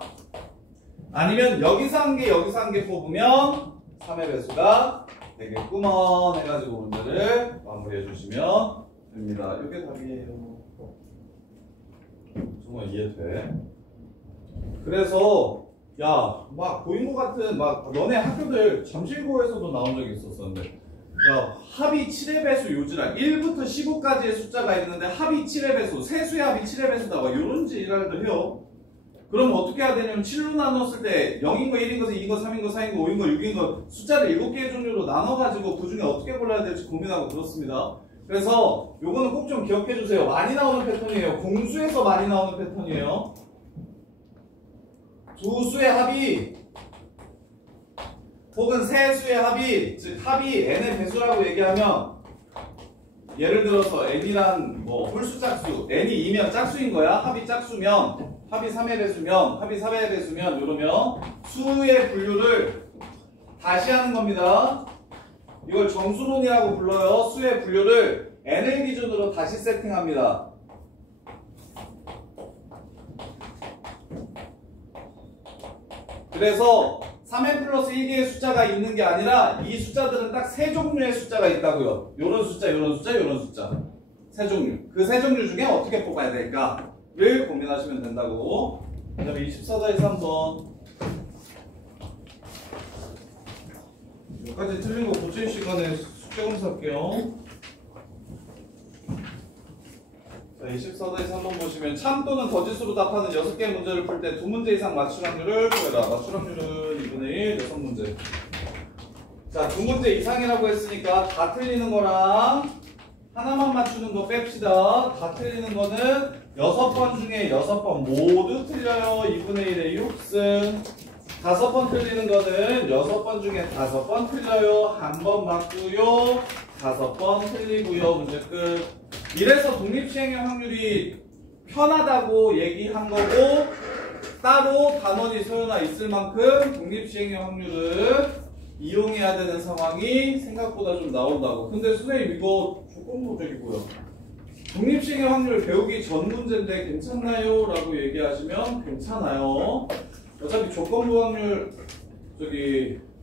아니면 여기서 한 개 여기서 한 개 뽑으면 3의 배수가 되겠구먼 해가지고 문제를 마무리해 주시면 됩니다. 이게 답이에요. 정말 이해돼? 그래서 야 막 보인 것 같은 막 너네 학교들 잠실고에서도 나온 적이 있었었는데 야 합이 7의 배수 요지랑 1부터 15까지의 숫자가 있는데 합이 7의 배수 세수의 합이 7의 배수다 막 이런 지랄들 해요. 그럼 어떻게 해야 되냐면 7로 나눴을 때 0인 거 1인 거 2인 거 3인 거 4인 거 5인 거 6인 거 숫자를 7개의 종류로 나눠가지고 그 중에 어떻게 골라야 될지 고민하고 그렇습니다. 그래서 요거는 꼭 좀 기억해 주세요. 많이 나오는 패턴이에요. 공수에서 많이 나오는 패턴이에요. 두 수의 합이 혹은 세 수의 합이 즉 합이 n의 배수라고 얘기하면 예를 들어서 n이란 뭐 홀수 짝수 n이 2면 짝수인 거야. 합이 짝수면 합이 3의 배수면 합이 4의 배수면 이러면 수의 분류를 다시 하는 겁니다. 이걸 정수론이라고 불러요. 수의 분류를 n을 기준으로 다시 세팅합니다. 그래서 3n 플러스 1개의 숫자가 있는 게 아니라 이 숫자들은 딱 세 종류의 숫자가 있다고요. 요런 숫자, 요런 숫자, 요런 숫자. 세 종류. 그 세 종류 중에 어떻게 뽑아야 될까를 고민하시면 된다고. 그 다음에 24-3번. 여기까지 틀린 거 고칠 시간에 숙제 검사할게요. 자, 24-3번 보시면 참 또는 거짓으로 답하는 6개의 문제를 풀 때 2문제 이상 맞출 확률을 구해라. 맞출 확률은 2분의 1, 6문제. 자, 2문제 이상이라고 했으니까 다 틀리는 거랑 하나만 맞추는 거 뺍시다. 다 틀리는 거는 6번 중에 6번 모두 틀려요. 2분의 1의 6승. 5번 틀리는 거는 6번 중에 5번 틀려요. 한 번 맞고요. 5번 틀리고요. 문제 끝. 이래서 독립시행의 확률이 편하다고 얘기한 거고 따로 단원이 소요나 있을 만큼 독립시행의 확률을 이용해야 되는 상황이 생각보다 좀 나온다고. 근데 선생님 이거 조건부적이고요. 독립시행의 확률을 배우기 전 문제인데 괜찮나요? 라고 얘기하시면 괜찮아요. 어차피 조건부 확률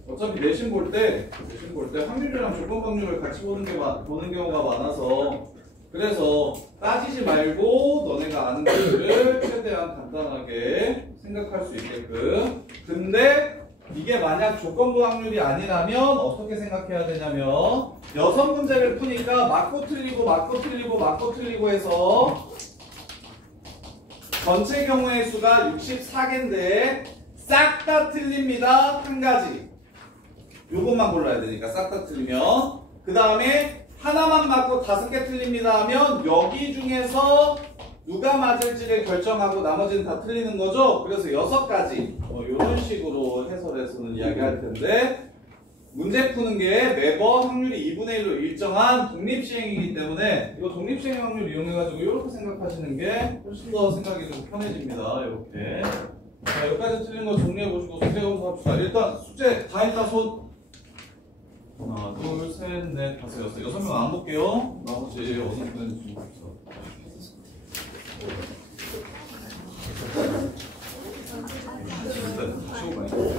어차피 내신 볼 때 확률이랑 조건부 확률을 같이 보는 경우가 많아서 그래서 따지지 말고 너네가 아는 것들을 최대한 간단하게 생각할 수 있게끔. 근데 이게 만약 조건부 확률이 아니라면 어떻게 생각해야 되냐면 6문제를 푸니까 맞고 틀리고 해서 전체 경우의 수가 64개인데 싹 다 틀립니다. 한 가지. 요것만 골라야 되니까 싹 다 틀리면. 그 다음에 하나만 맞고 5개 틀립니다 하면 여기 중에서 누가 맞을지를 결정하고 나머지는 다 틀리는 거죠. 그래서 6가지 이런 식으로 해설해서는 이야기할 텐데 문제 푸는 게 매번 확률이 2분의 1로 일정한 독립시행이기 때문에 이거 독립시행 확률 이용해가지고 이렇게 생각하시는 게 훨씬 더 생각이 좀 편해집니다. 이렇게. 자, 여기까지 틀린 거 정리해보시고 숙제 검사합시다. 일단 숙제 다 했다 손. 하나, 둘, 셋, 넷, 다섯, 여섯. 6명 안 볼게요. 나머지 어느 분인지 좀 봅시다. 일단 다 치우고 가요.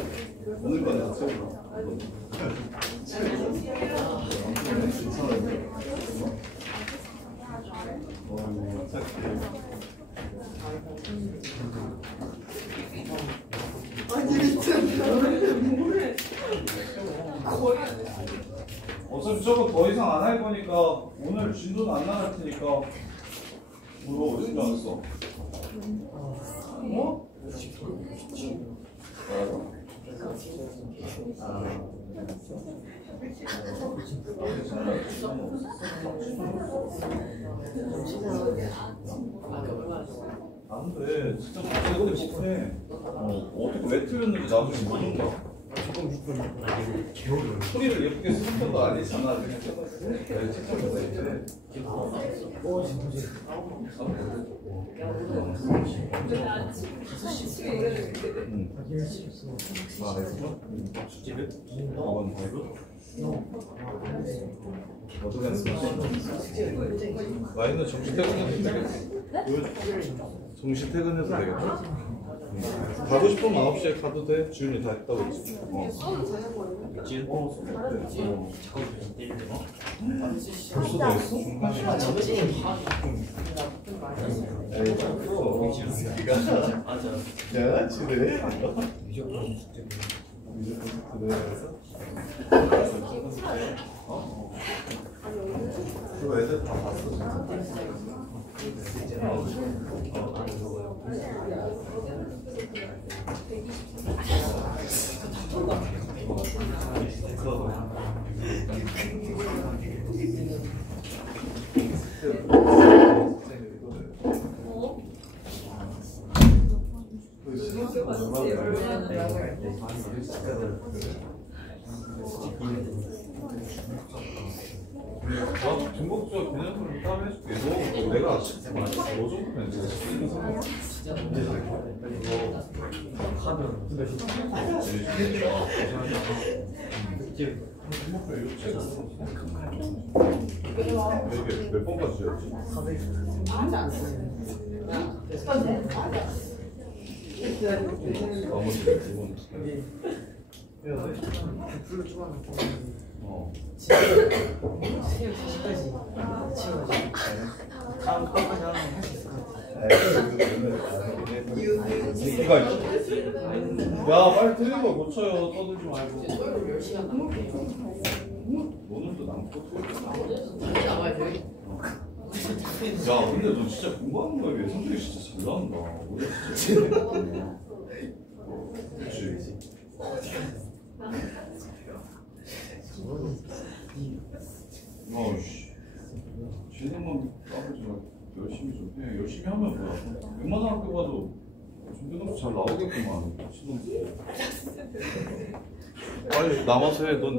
오늘 거는 다 치우고 가. 아니 미쳤나? 뭐래? 어차피 저거 더 이상 안 할 거니까 오늘 진도는 안 나갈 테니까 물어보지 않았어. 어? 안 돼. 진짜 못해. 못해. 어떻게 왜 틀렸는지 나중에 모른다. 소리를 예쁘게 쓰는 것도 아니잖아. 그냥 책상에서 이제. 숙제를? 학원 발급? 어떻게 했어? 와인은 정시 퇴근해도 되겠지? 정시 퇴근해도 되겠지? 가고 싶으면 9시에 가도 돼. 지훈이 다 했다고 했지. 써도 되는 거예요? 지금 잠깐만 때리는 거? 벌써 다 했어? 접진이 에이, 자꾸. 맞아. 야, 지네. 무조건 숙제. 그거 애들 다 봤어, 진짜. 나 중국적 개념을 따로 해줄게. 너 내가 너 정도면 진짜 시키는 사람. 하면 이게 몇 번까지 줘야지? 나머지 2번. 불로 쪼가면 어. 새벽 3시까지 치워가지고 다음 거까지 하면 할 수 있을 것 같아. 이가 야, 빨리 틀린 거 고쳐요. 떠들지 말고. 너는 또 남고 야, 근데 너 진짜 공부하는 거에 비해 성적이 진짜 잘 나온다. 오늘 진짜. 그렇지. 어씨. 재능만 까불지 말고 열심히 좀 해. 열심히 하면 뭐야. 웬만한 학교 가도 준비점수 잘 나오겠구만. 신동. 빨리 남아서 해. 넌